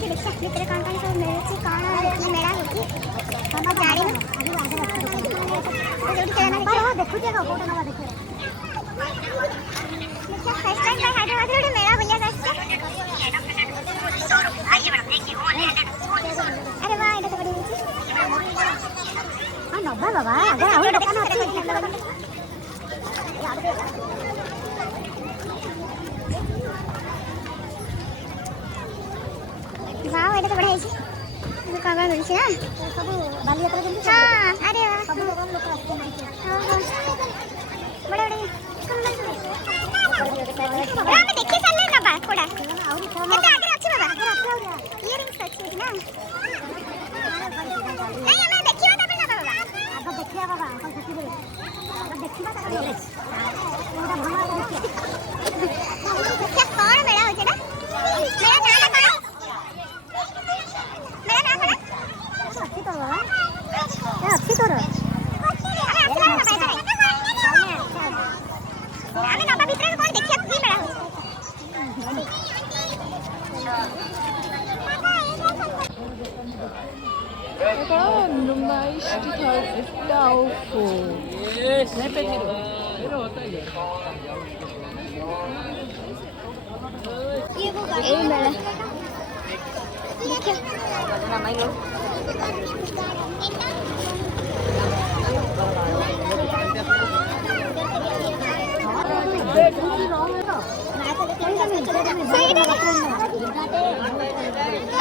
देखिए भितर कौन कौन सब मिलुची कौन की मेला होची हम जानी ना देखु जे फोटो नवा देखो फर्स्ट टाइम बाय हैदराबाद रे मेला भैया आछे अरे वाह एटा तो बड़ी होची हां नबा बाबा आगे आउ दुकान अछि वाह एटा तो बड़ा है ये कागा मिलছে ना सब बालियात्रा जंतु हां अरे वाह सब लोग आते हैं हां हां बड़े बड़े हां मैं देखि चलले ना बा थोड़ा और केते आगे अछि बाबा इयरिंग्स अछि ना नहीं हमें देखियो तब ना बाबा अब देखिया बाबा अपन देखिबे अब देखिबा त करे पूरा भला देखिया कौन मेला होचे ना मेरा नाम कौन अच्छी तो है अच्छी तो है अरे नबा भीतर कोन देखिया की मेला हो Acá no mais de Taufo. Né, Pedro? ए मेला देखिए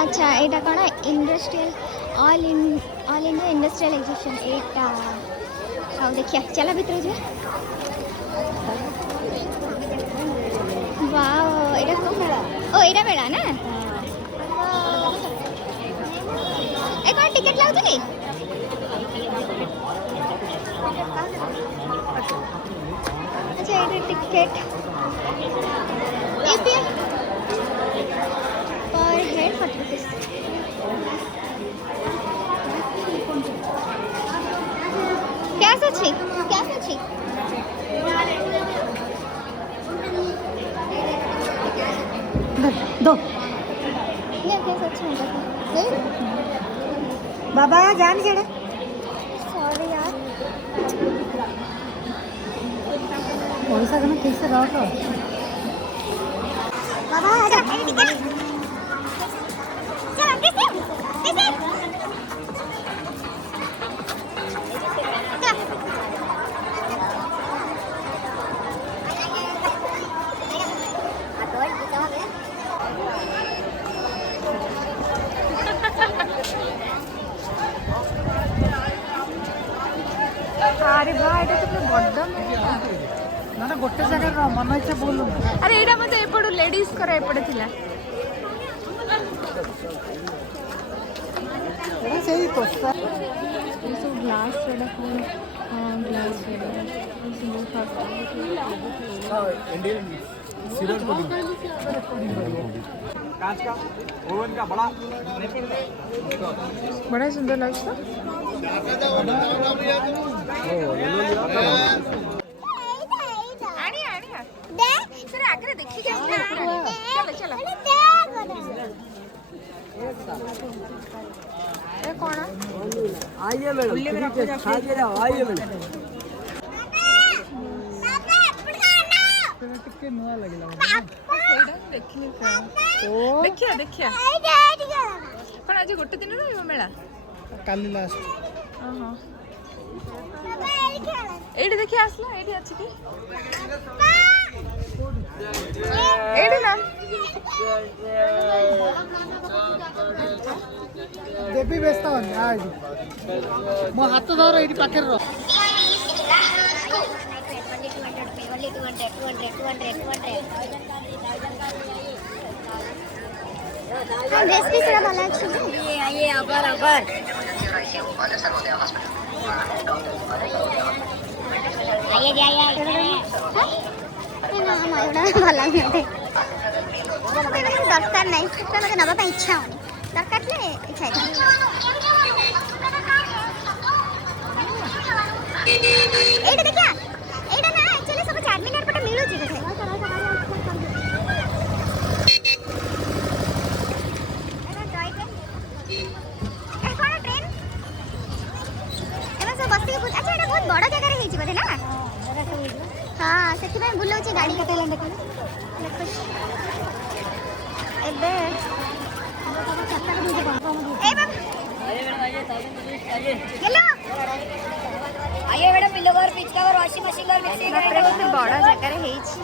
अच्छा एटा कौन industrial all India industrial exhibition Etah how देखिए चला भीतर जे वाओ एटा कौन मेला ओ एटा मेला ना ए कौन टिकट लाउछ की अच्छा एटा टिकट एपी पर हेड 40 रुपीस कैसे अच्छी दो ये कैसे अच्छा है नहीं बाबा जान छड़े सॉरी यार पैसा कना ठीक से रहो बाबा आजा चल कैसे अरे भाई এটা তো বড় না না গোটে জায়গা মন ইচ্ছা বলু আরে এটা মতে এপড়ু লেডিজ করে এপড়ে থিলা এটা সেই কোস্তা এই গ্লাস এটা কোন গ্লাস এটা সিঙ্গেল খাস इंडियन सिल्वर पुडिंग कांच का ओवन का बड़ा सुंदर लगता आगे देखी चलो चलो कौन आइए मैडम आइए मैडम ଟିକେ ନୂଆ ଲାଗିଲା ସେଇଟା ଦେଖିନି ଦେଖିଆ ଦେଖିଆ କଣ ଆଜି ଗୋଟେ ଦିନ ରହିବ ମେଳା କାଲି ଲାଷ୍ଟ ଓହୋ ଏଇଠି ଦେଖି ଆସିଲା ଏଇଠି ଅଛି କି ଏଇଠି ନା ଦେବୀ ବ୍ୟସ୍ତ ହନି ଆଜି ମୋ ହାତ ଧର ଏଇଠି ପାଖରେ ରହ only 200 ड्रेस भी थोड़ा भला अच्छी ये आइए अबर आइए ना हम भला मिलते दरकार नहीं मत नवा इच्छा होनी दरकार इच्छा एटा देखिया एटा ना एक्चुअली सब चार्मिनार पटे मिलु छी कथे ଏବେ ए बाबा हेलो आइए madam pillow cover pitch cover washing machine cover mixing बापरे केते बड़ जगह रे हेछि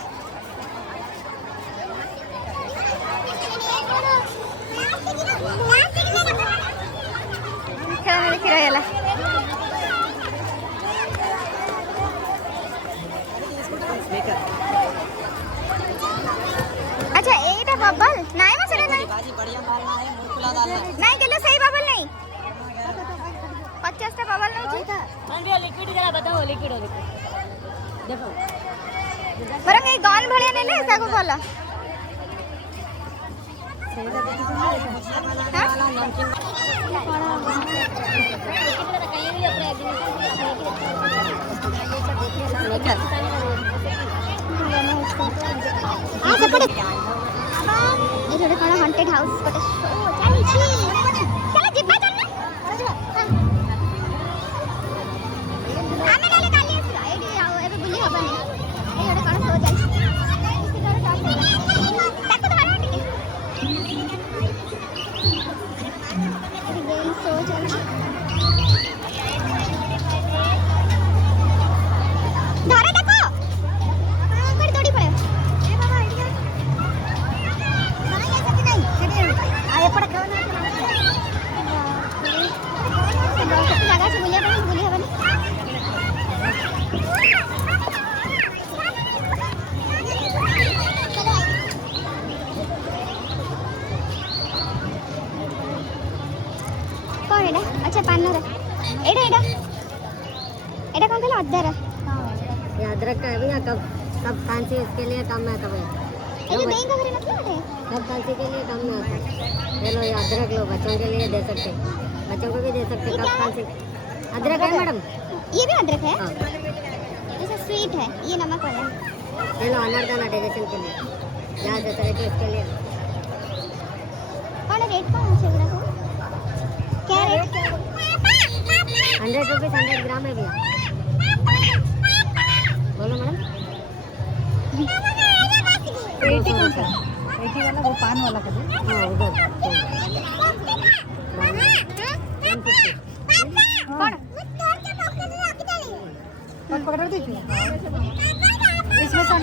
खेला देखि रहला अच्छा एटा बबल नाही ना सरे नाही बाजी बढ़िया मारना है मुरकुला डालना है नहीं चलो सही बबल नहीं 50 टा बबल नहीं छी अंडे लिक्विड जरा बताओ लिक्विड हो लिक्विड देखो बरं ए गन भलिया नेले ताको भला हंटेड हाउस कौन एडा अच्छा पानर एडा एडा एडा कौन कहला अदर ये अदरक का है भैया कब खांसी इसके लिए काम में आता है ये नहीं का करे मतलब है कब खांसी के लिए काम में आता है ये लो ये अदरक लो बच्चों के लिए दे सकते बच्चों को भी दे सकते कब खांसी अदरक है मैडम ये भी अदरक है हाँ जैसे स्वीट है ये नमक वाला ये लो अनारदाना डाइजेशन के लिए या जैसे रहते इसके लिए कौन रेट कौन है सेवड़ा को क्या रेट 100 रुपीज 100 ग्राम है भैया बोलो मैडम 80 कौन सा 80 वाला वो पान वाला कर दो हाँ उधर कौन पकड़ दीजिए इसमें से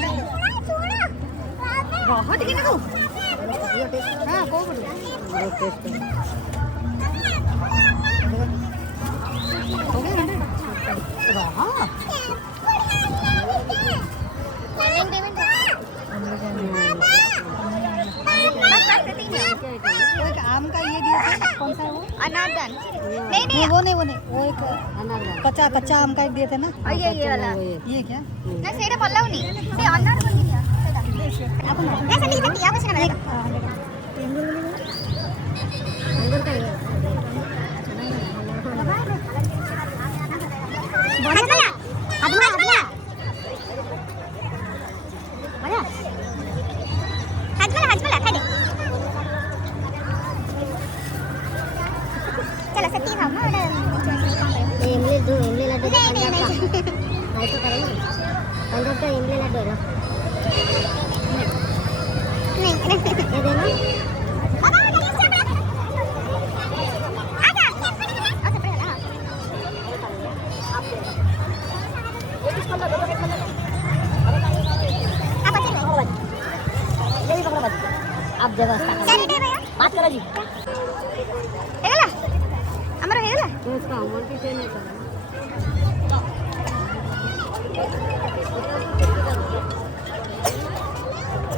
बहुत गिन दो हां को बोलो वो टेस्ट हो गया 100 हां वो एक आम का ये दिया था कौन सा है वो अनारदान नहीं नहीं वो नहीं वो एक अनारदाना कच्चा आम का एक दिए थे ना ये वाला ये क्या ना सेडा पल्लवनी से अनार बनी दिया आपन ना सभी बत्ती आप से ना अंदर का है हजमला हजमला आया हजमला खा दे चलो सत्ती खाओ ना ये इमली दो इमली लड्डू नहीं नहीं नहीं ऐसा करो ना 15 का इमली लड्डू है नहीं ये देना आप व्यवस्था बात करो जी हेगला हमरा हेगला तो इसका अमाउंट भी चेंज है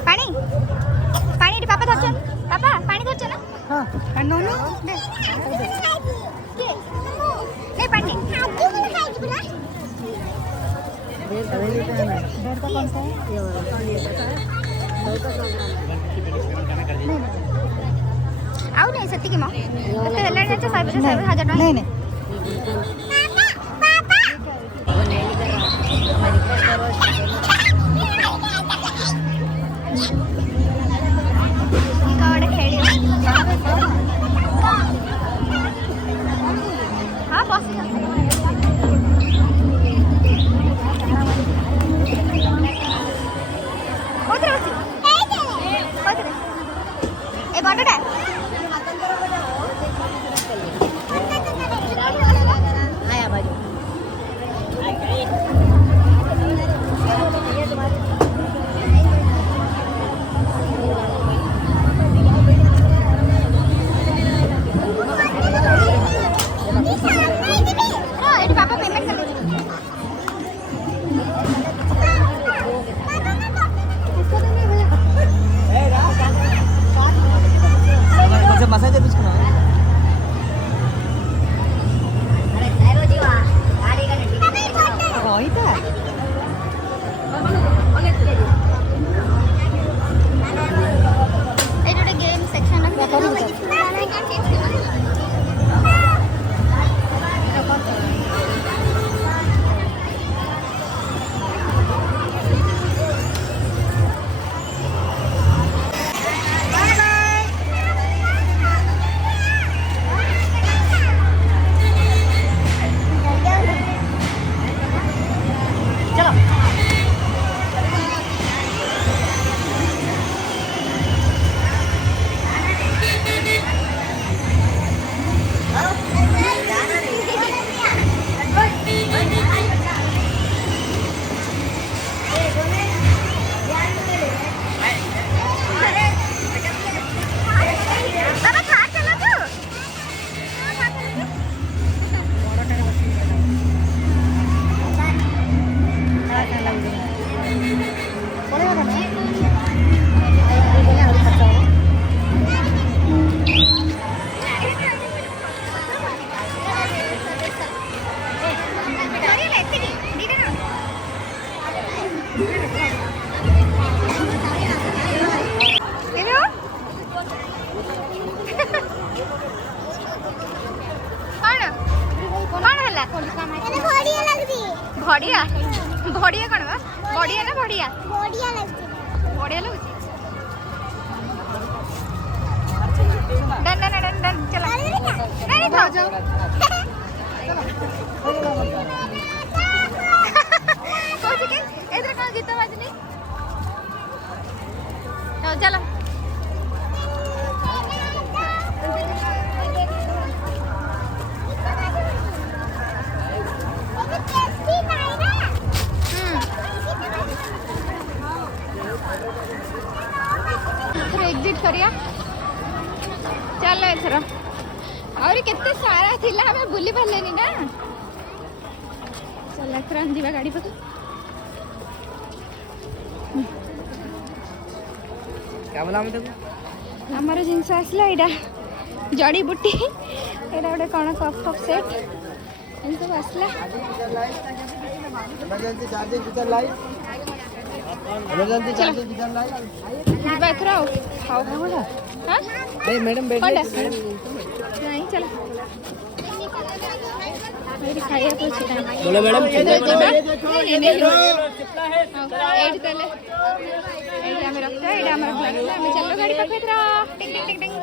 पानी पानी रे पापा धरछन पापा पानी धरछन ना हां कानो ना दे ले पानी डेढ़ का कौन सा है ये वाला आउ नहीं सत्ती के मां तो हेला जाचे 5,000 टका नहीं नहीं कावड़ खेड़ी हां बस ए बड़टा आया बाजू एटी पापा पेमेंट कर दे मसाज తీసుకున్నా अरे जायरो जीवा गाड़ी का ରହିଥା एटी ଗୋଟେ गेम सेक्शन बाबा खा चला तू भड़िया भड़िया कौन बा बढ़िया ना बढ़िया बढ़िया लगुच डन डन डन डन चला नहीं था कौन के इधर कौन गीत बाजनी चलो एग्जिट करिया चलो एथर और केते सारा थिला हमें बुली पालेनी ना चल एथर हम जीवा गाड़ी पक क्या बोला मैं तेको हमर जिंस आसला एडा जड़ी बूटी एडा गोटे कौन कप कप सेट इन सब आसला emergency charging kitchen light emergency charging kitchen light जीवा एथर आओ खाओ बोला हां ए मैडम बैठ नहीं चल मेरी खाइए कुछ नहीं बोलो मैडम कितना है एट तले एट हमें रखते हैं एट हमारा हम चलो गाड़ी पकड़ रहा टिंग टिंग टिंग टिंग